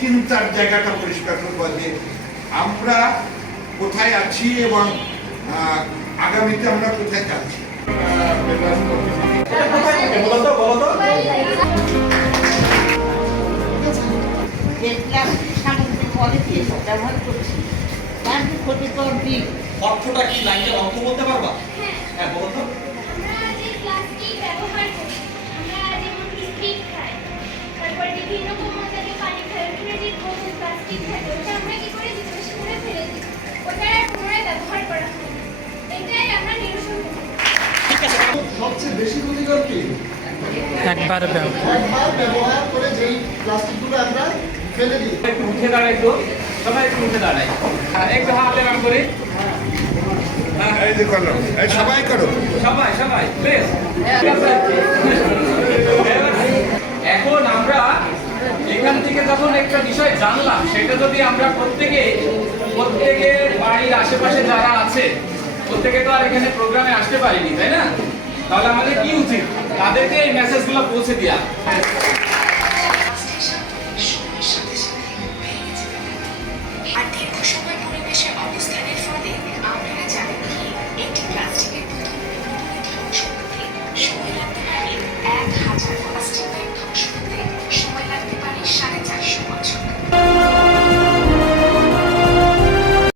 চিন্তার জায়গাটা পরিষ্কার করবো যে আমরা কোথায় আছি এবং আগামীতে আমরা কোথায় যাচ্ছি। ব্যবহার করছি তার যে ক্ষতিকর দিক অর্থটা কি লাইনের অর্থ বলতে পারবা? হ্যাঁ বলো তো। আমরা যে প্লাস্টিক ব্যবহার করি, আমরা যেমন স্টিক খাই, তারপর বিভিন্ন কোমল জাতীয় পানি খাই, ওখানে যে কোমল প্লাস্টিক থাকে ওটা আমরা কি করি জিনিস করে ফেলে দিই, ওটা আর পুনরায় ব্যবহার করা হয় না। এটাই আমরা নিরসন করি। সবচেয়ে বেশি ক্ষতিকর কি? একবার ব্যবহার করে যেই প্লাস্টিকগুলো আমরা ফেলে দিই। একটু উঠে দাঁড়াই তো, সবাই একটু উঠে দাঁড়াই, একটু হাত এরকম করি, এই যে করো, এই সবাই করো, সবাই সবাই প্লিজ। এখন আমরা এখান থেকে যখন একটা বিষয় জানলাম, সেটা যদি আমরা প্রত্যেকের বাড়ির আশেপাশে যারা আছে প্রত্যেকে তো আর এখানে প্রোগ্রামে আসতে পারিনি, তাই না? তাহলে আমাদের কি উচিত? তাদেরকে এই মেসেজগুলো পৌঁছে দেওয়া।